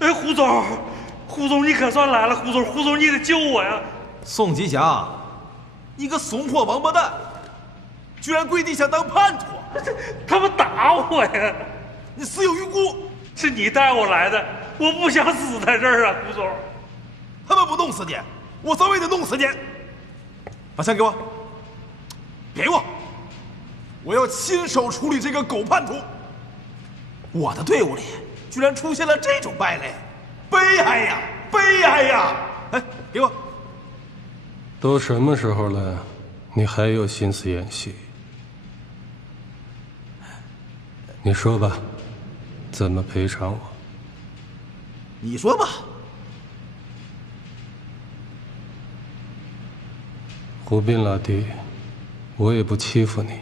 哎，胡总，胡总你可算来了，胡总你得救我呀！宋吉祥，你个怂货王八蛋，居然跪地下当叛徒！他们打我呀！你死有余辜！是你带我来的，我不想死在这儿啊，胡总。他们不弄死你，我早晚得弄死你！把枪给我，给我！我要亲手处理这个狗叛徒！我的队伍里居然出现了这种败类，悲哀呀，悲哀呀！哎，给我！都什么时候了，你还有心思演戏？你说吧，怎么赔偿我？你说吧。胡斌老弟，我也不欺负你，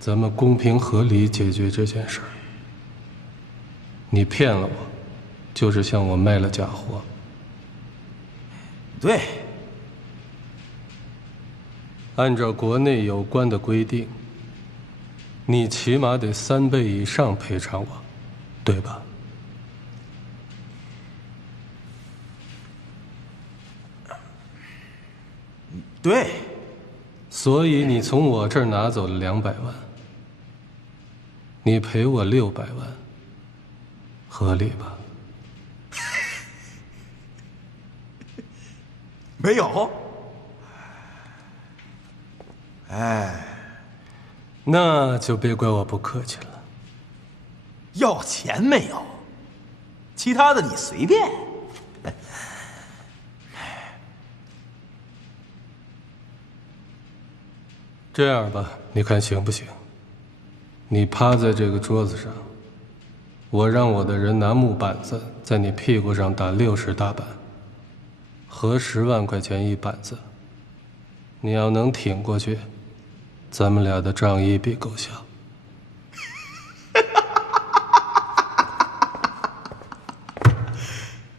咱们公平合理解决这件事儿。你骗了我，就是向我卖了假货。对。按照国内有关的规定，你起码得3倍以上赔偿我，对吧？对。所以你从我这儿拿走了200万，你赔我600万，合理吧？没有。哎，那就别怪我不客气了。要钱没有？其他的你随便。这样吧，你看行不行？你趴在这个桌子上，我让我的人拿木板子在你屁股上打60大板，合10万块钱一板子。你要能挺过去，咱们俩的仗义比够响。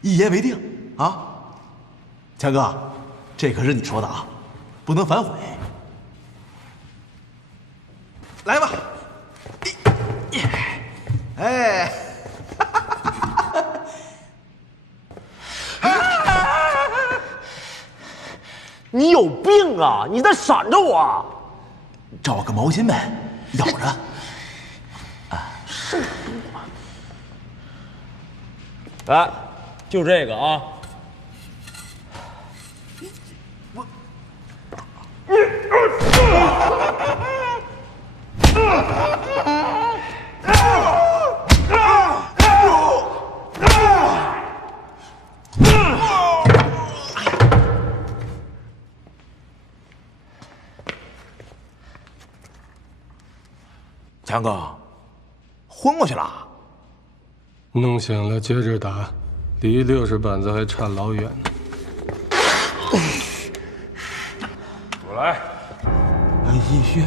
一言为定啊，强哥，这可是你说的啊，不能反悔。来吧，哎，你有病啊！你在闪着我！找个毛巾呗，咬着。哎，就这个啊！强哥，昏过去了。弄醒了接着打，离60板子还差老远呢。我来。继续。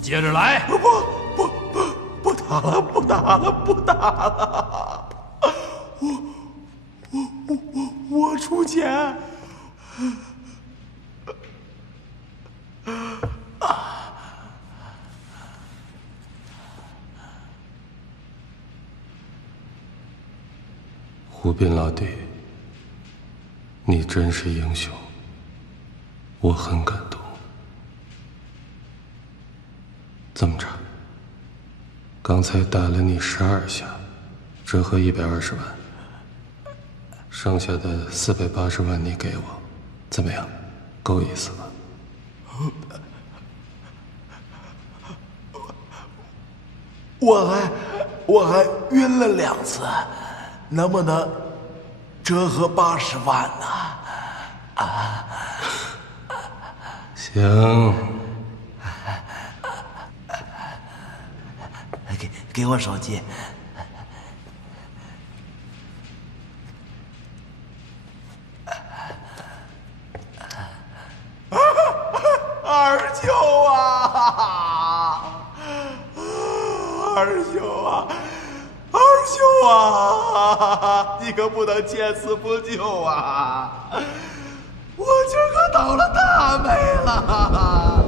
接着来！不打了，不打了，不打了！我出钱。胡斌老弟，你真是英雄，我很感动。这么着，刚才打了你12下，折合120万，剩下的480万你给我，怎么样？够意思吧？我还晕了2次，能不能折合80万呢？行。给我手机。可不能见死不救啊！我今儿可倒了大霉了。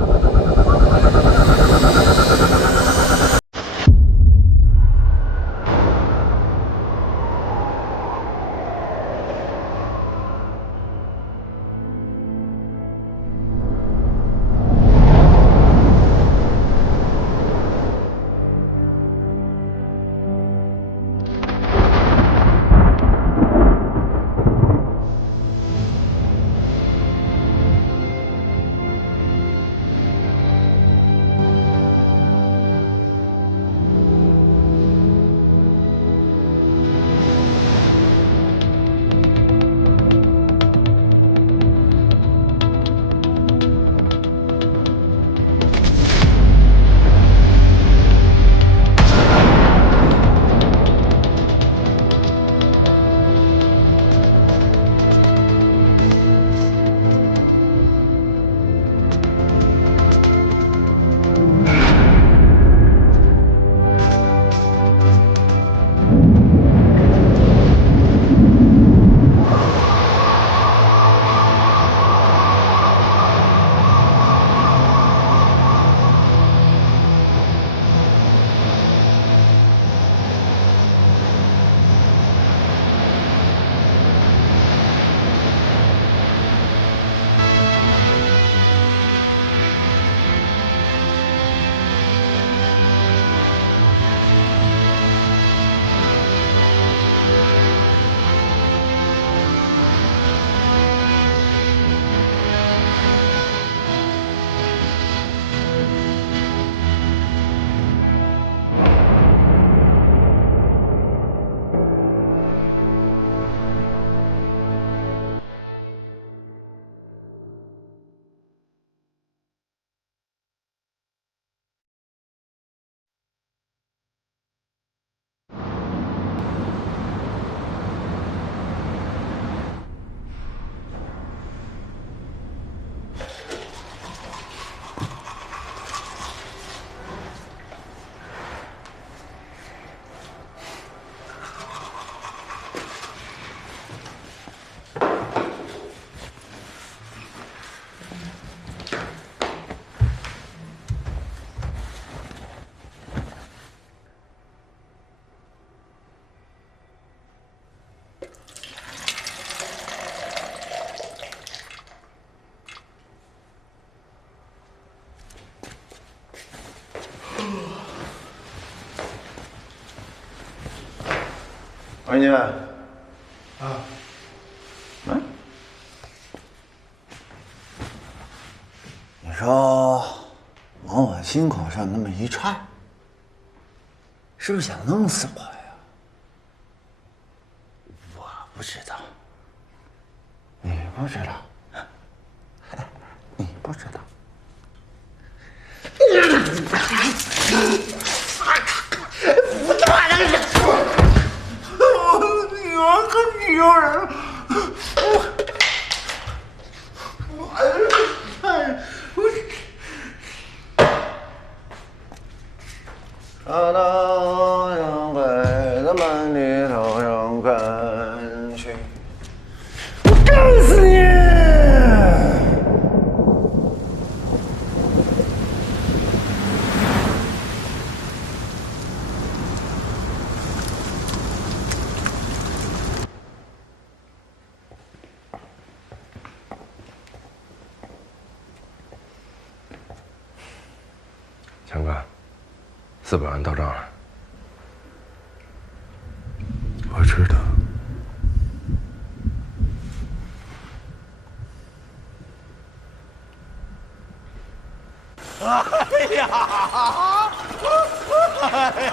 美女，啊，你说往我心口上那么一踹，是不是想弄死我呀？我不知道，你不知道，你不知道。女儿和女儿，大道上回的满地头上看去，我干死你！强哥，400万到账了。我知道。哎呀！哎呀！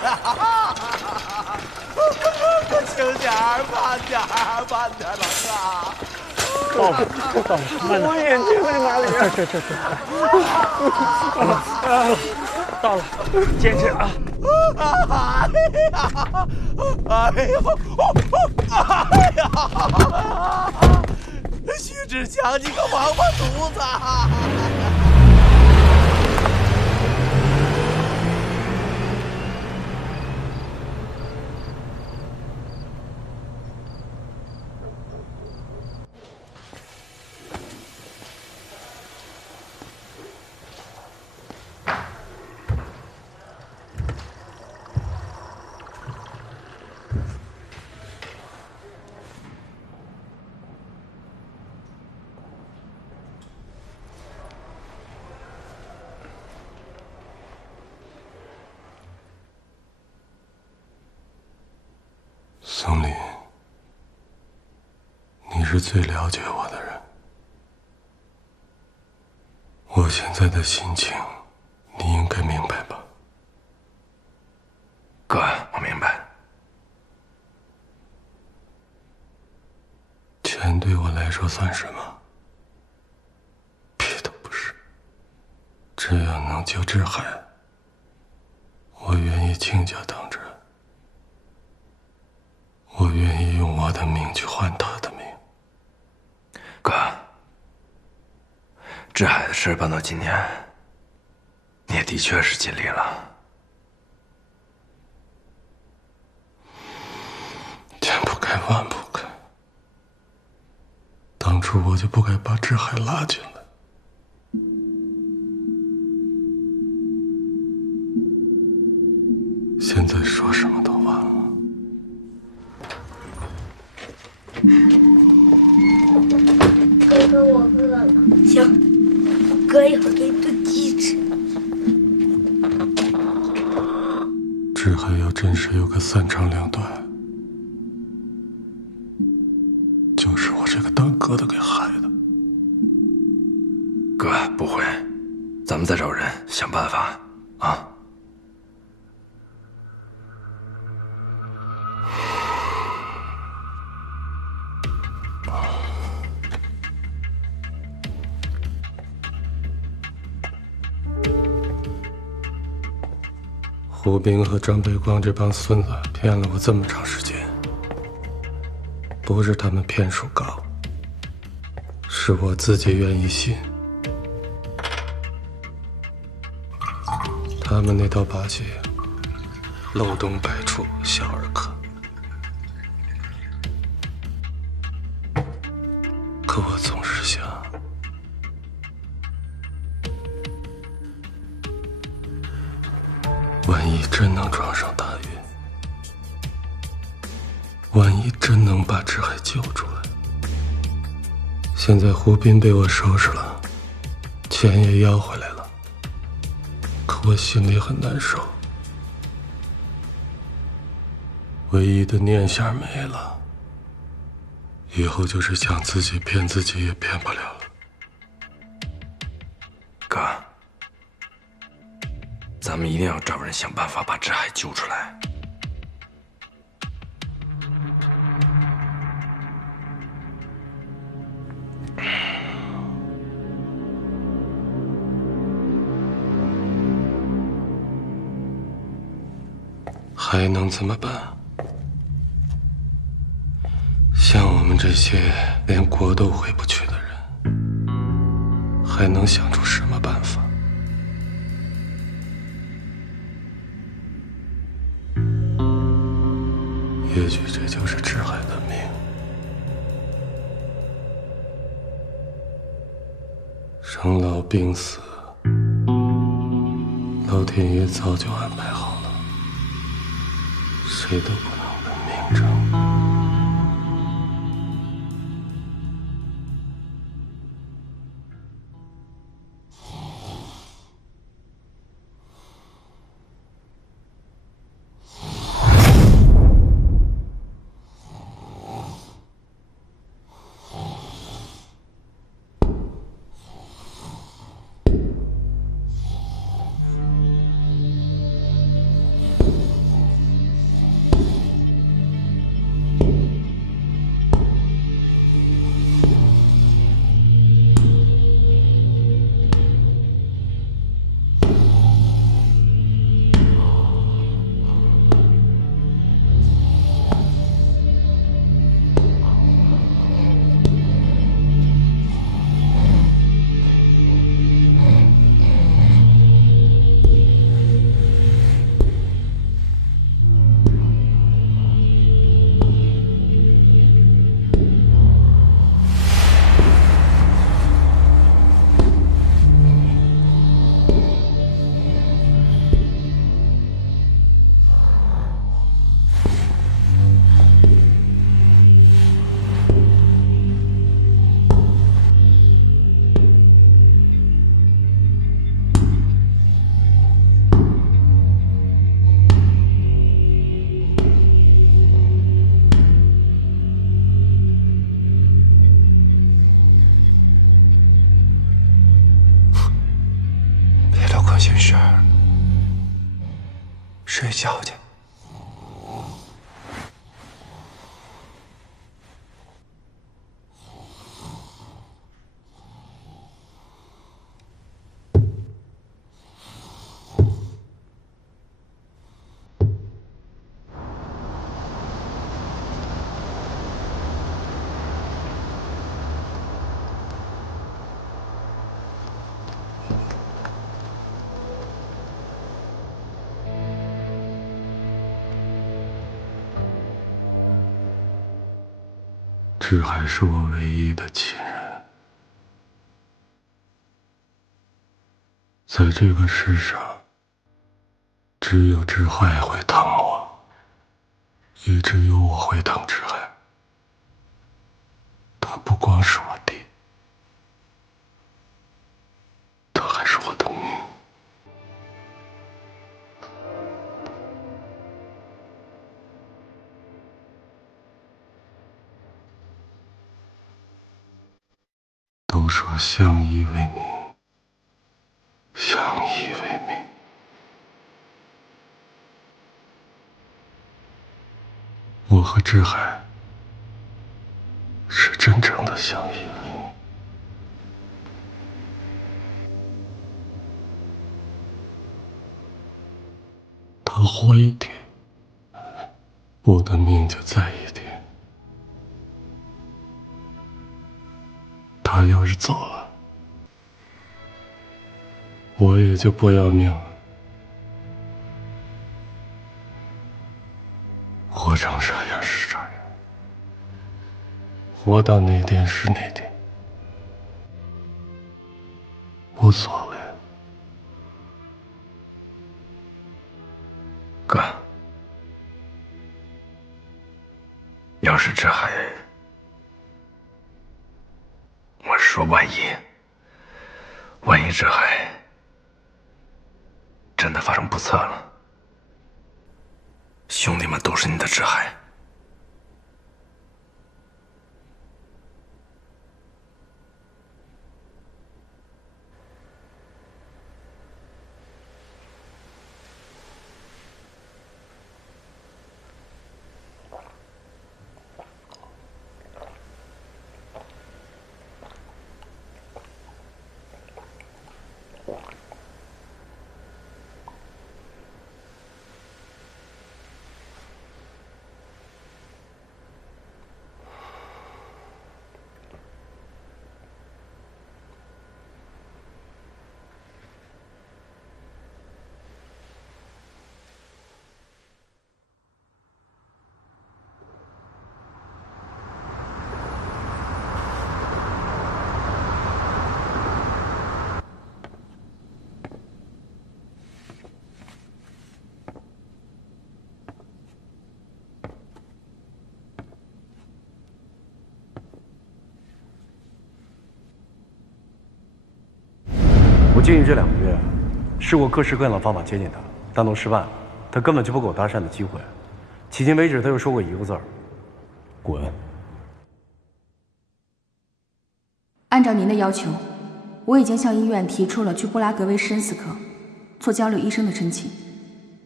轻点儿，慢点儿，慢点儿，能啊！到了，慢点。我眼睛在哪里？到了，坚持啊！哎呦！哎呀！徐志强，你个王八犊子！宋林，你是最了解我的人。我现在的心情，你应该明白吧？哥，我明白。钱对我来说算什么？别的不是。只要能救志海，我愿意倾家荡产。我愿意用我的命去换他的命。哥，志海的事办到今天，你也的确是尽力了。千不该万不该，当初我就不该把志海拉进来。现在说什么都晚了。哥哥，我饿了。行，哥一会儿给你炖鸡吃。志海要真是有个三长两短，就是我这个当哥的给害的。哥，不会，咱们再找人想办法啊。胡兵和张北光这帮孙子骗了我这么长时间，不是他们骗术高，是我自己愿意信。他们那套把戏，漏洞百出，小儿科。可我总是想，万一真能撞上大运，万一真能把志海救出来，现在胡斌被我收拾了，钱也要回来了，可我心里很难受，唯一的念想没了，以后就是想自己骗自己也骗不了了。哥，咱们一定要找人想办法把志海救出来。还能怎么办？像我们这些连国都回不去的人，还能想出什么办法？也许这就是志海的命。生老病死，老天爷早就安排好了，谁都不能问命证。当心事儿，睡觉去。志海是我唯一的亲人，在这个世上，只有志海会疼我，也只有我会疼志海。他不光是我弟，他还是我的命。都说相依为命，相依为命。我和志海是真正的相依为命。他活一天，我的命就在一天。他要是走了，我也就不要命了。活成啥样是啥样，活到哪天是哪天，无所谓。哥，要是志海，我是说万一志海真的发生不测了，兄弟们都是你的志海。我建议这2个月试过各式各样的方法接近他，但都失败了。他根本就不给我搭讪的机会。迄今为止，他又说过一个字儿：滚。按照您的要求，我已经向医院提出了去布拉格威施恩斯克做交流医生的申请，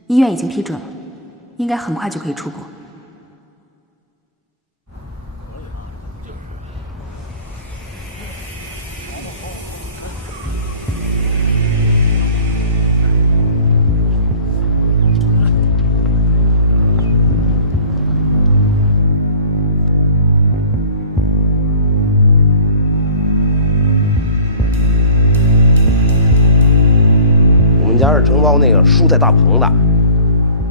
医院已经批准了，应该很快就可以出国。我们家是承包那个蔬菜大棚的，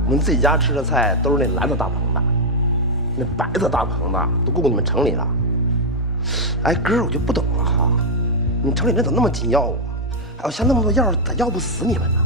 我们自己家吃的菜都是那蓝色大棚的，那白色大棚的都供你们城里了。哎，哥儿，我就不懂了哈，你们城里人怎么那么紧要啊？还有下那么多药，咋要不死你们呢？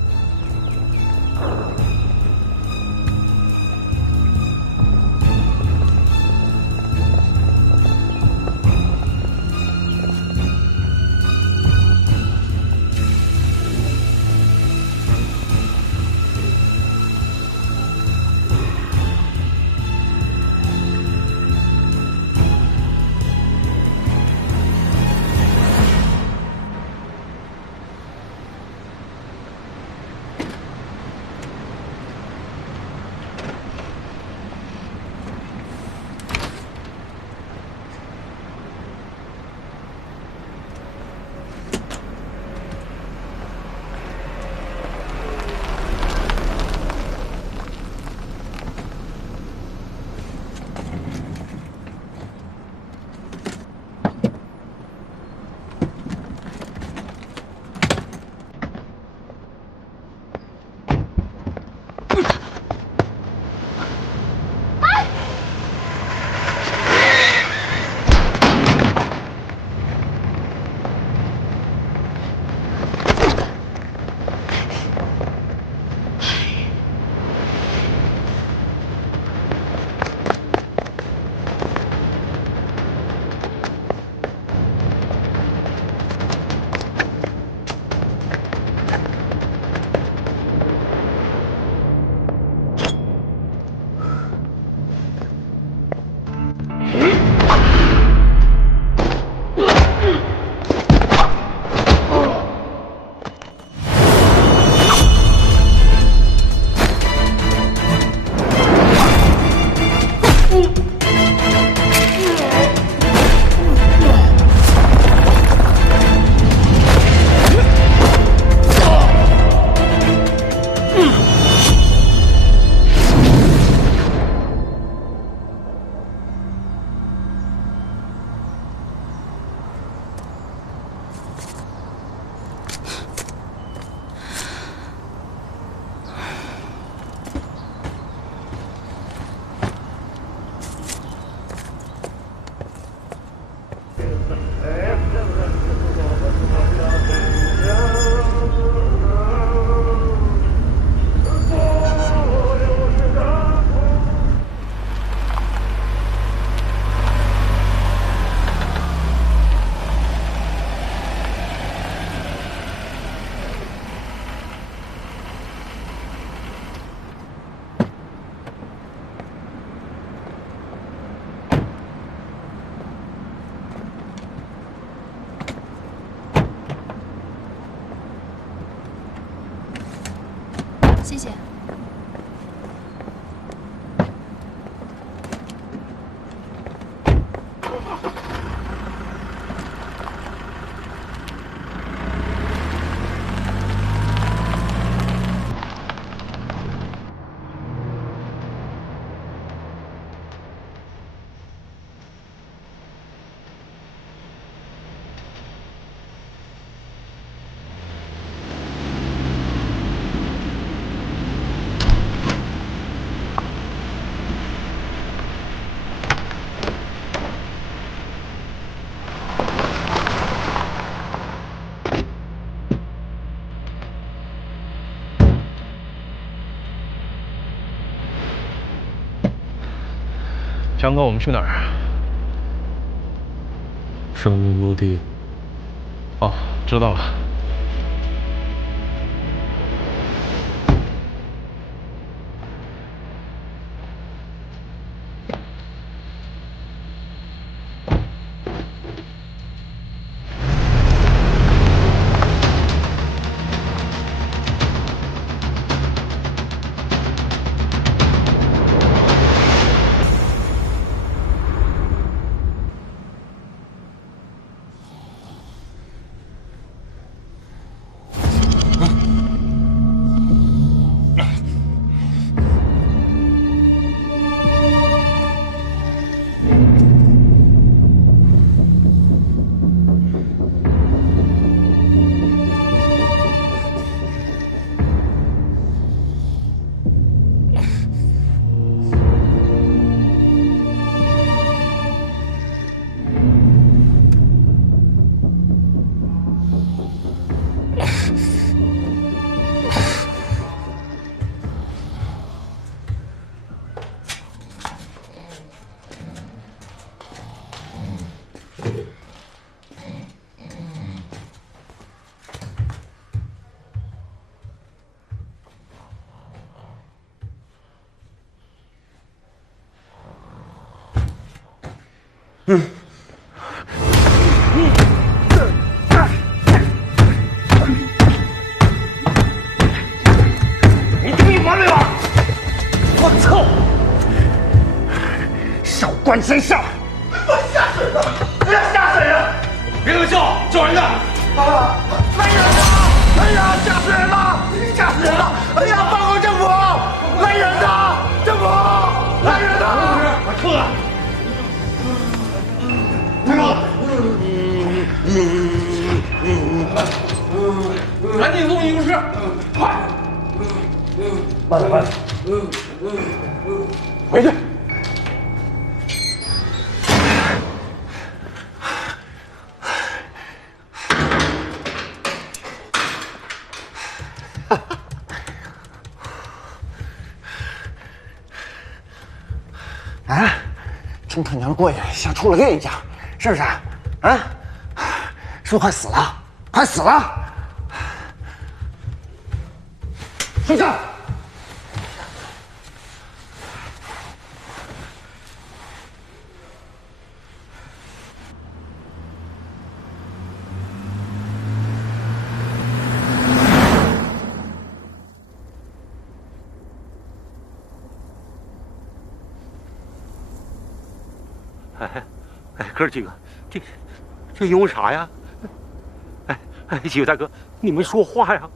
强哥，我们去哪儿？生命落地。哦，知道了。你这么有毛病啊！我操！少管闲事！吓死人了！吓死人了！别冷笑，叫人呢！啊！来人呐！哎呀，吓死人了！吓死人了！哎呀，报告政府！来人呐！政府！来人呐！把车子！大哥！赶紧送医务室！快！慢点，慢点。回去。啊！真他娘过去，像出了泪一样，是不是？啊！是不是快死了？快死了！睡觉。哎，哥几个，这因为啥呀？几位大哥，你们说话呀！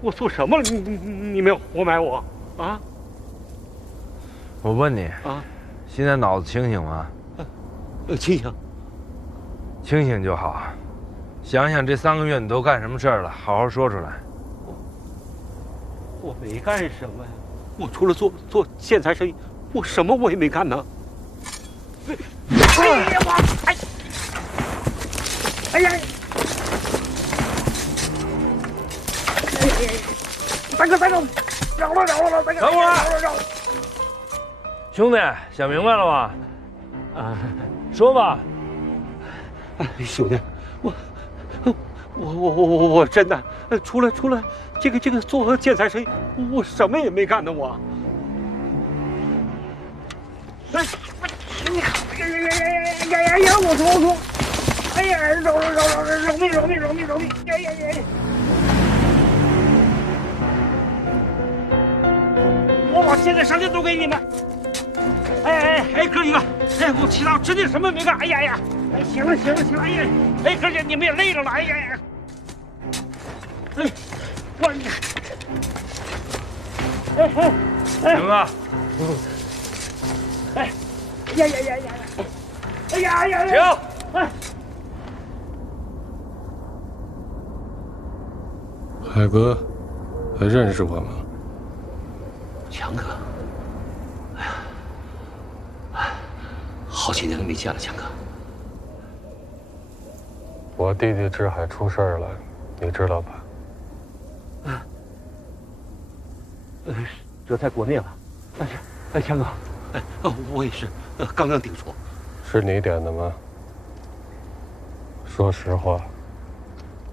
我做什么了？你们要活埋我啊？我问你啊，现在脑子清醒吗？清醒，清醒就好。想想这3个月你都干什么事儿了，好好说出来。我没干什么呀，我除了做建材生意，我什么我也没干呢。哎呀我哎呀！大哥，饶了，大哥！等会儿，兄弟，想明白了吗？啊，说吧。兄弟，我真的除了这个做建材生意，我什么也没干呢，我。哎，呀！我说，哎呀，饶命！呀！我把现在商店都给你们。哎，哥几个，我其他真的什么没干。哎呀，行了，哎呀，哥姐你们也累着了。哎呀，我，行了。呀！停！海哥，还认识我吗？强哥，好几年都没见了，强哥。我弟弟志海出事儿了，你知道吧？这在国内了。强哥，我也是，刚刚听说。是你点的吗？说实话，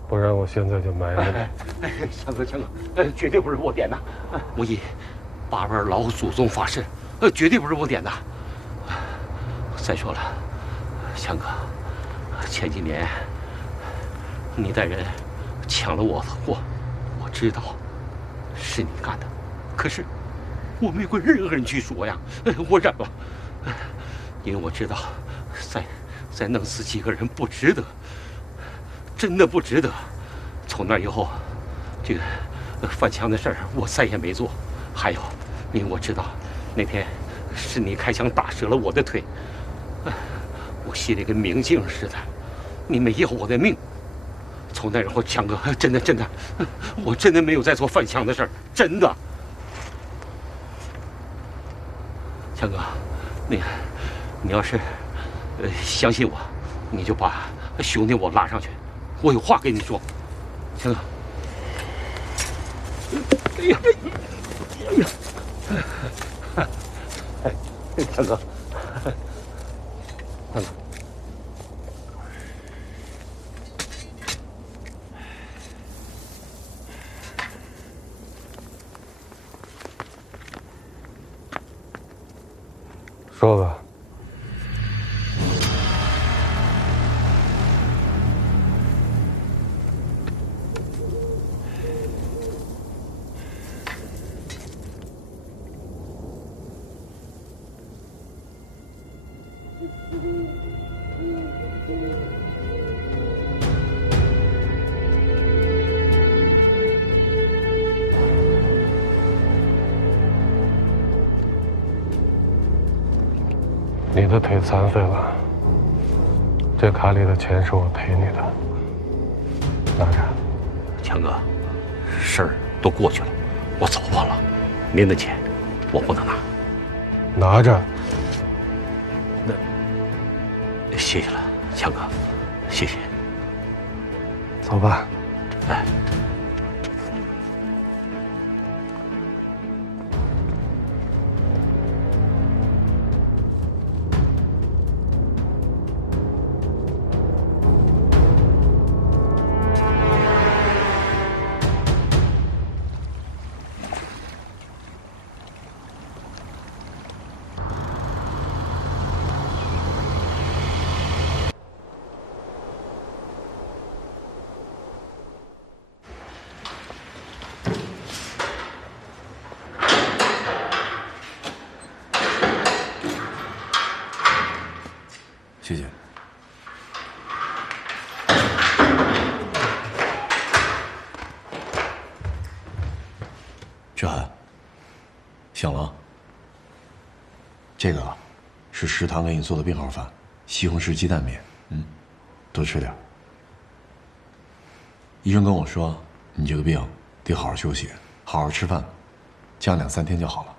不然我现在就埋了你。强哥，绝对不是我点的，我以8位老祖宗发誓，绝对不是我点的。再说了，强哥，前几年你带人抢了我的货，我知道是你干的，可是我没跟任何人去说呀，我忍了，因为我知道再弄死几个人不值得，真的不值得。从那以后，这个犯枪的事儿我再也没做。还有，因为我知道那天是你开枪打折了我的腿，我心里跟明镜似的，你没要我的命。从那以后，强哥，真的，我真的没有再做犯枪的事儿，真的。强哥，那个，你要是相信我，你就把兄弟我拉上去，我有话跟你说。强哥，哎呀，强哥，强哥。说吧。你的腿残废了，这卡里的钱是我赔你的，拿着。强哥，事儿都过去了，我走吧了，您的钱我不能拿。拿着。那谢谢了，强哥，谢谢。走吧。哎。谢谢。志涵，醒了。这个是食堂给你做的病号饭，西红柿鸡蛋面，多吃点。医生跟我说，你这个病得好好休息，好好吃饭，这样2、3天就好了。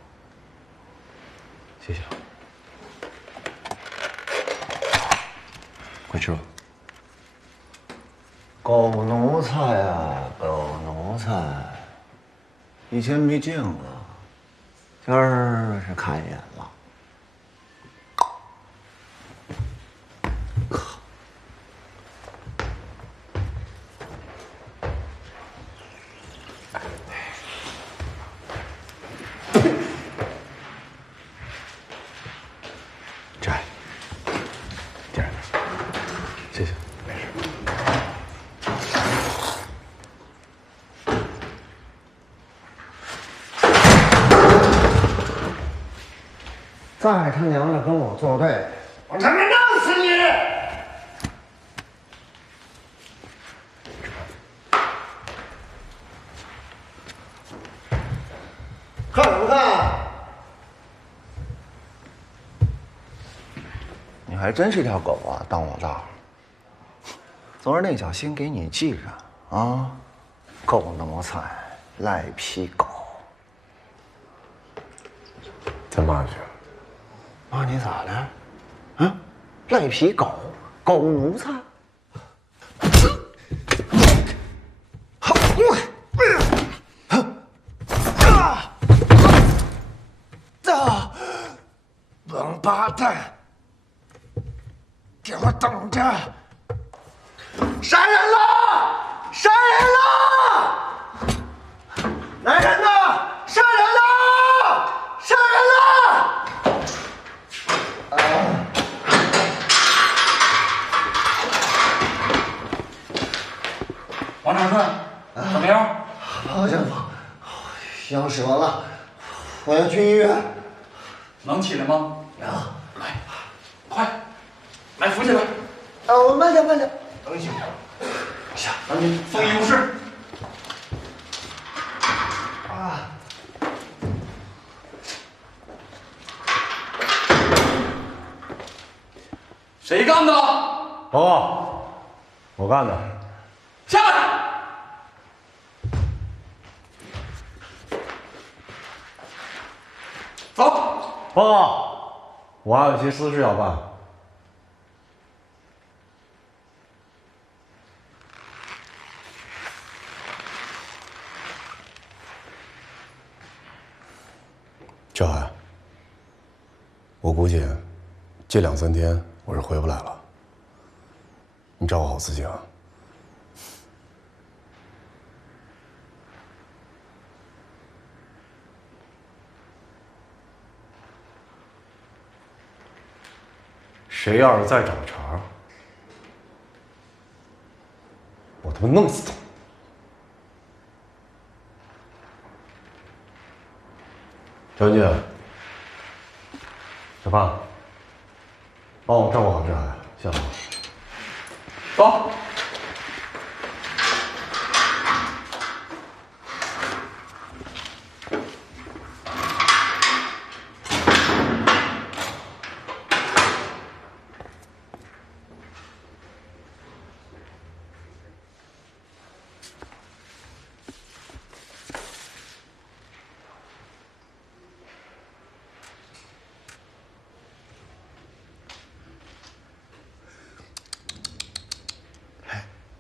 谢谢。快吃吧。狗奴才啊，狗奴才！以前没见过，今儿是看眼了。摘，第二个，谢谢，没事。再他娘的跟我作对，我他妈弄死你！看什么看？你还真是条狗啊，当我道。昨儿那脚先给你系上啊，狗奴才，赖皮狗。再骂一句。骂你咋了？啊，赖皮狗，狗奴才。八蛋！给我等着！杀人了！杀人了！来人呐！杀人了！杀人了！王长顺，怎么样？王先锋，腰折了，我要去医院。能起来吗？能。来，快，来扶起来。慢点，慢点，等一下。下，赶紧送医务室。啊！谁干的？报告，我干的。下来。走。报告，我还有些私事要办。小海，我估计这2、3天我是回不来了，你照顾好自己啊。谁要是再找茬，我他妈弄死他！张军，小胖，帮我照顾好志海，下楼。走。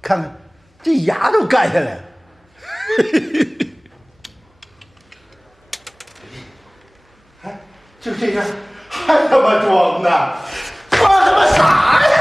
看看，这牙都盖下来了。哎，就这样，还他妈装呢？装他妈啥呀？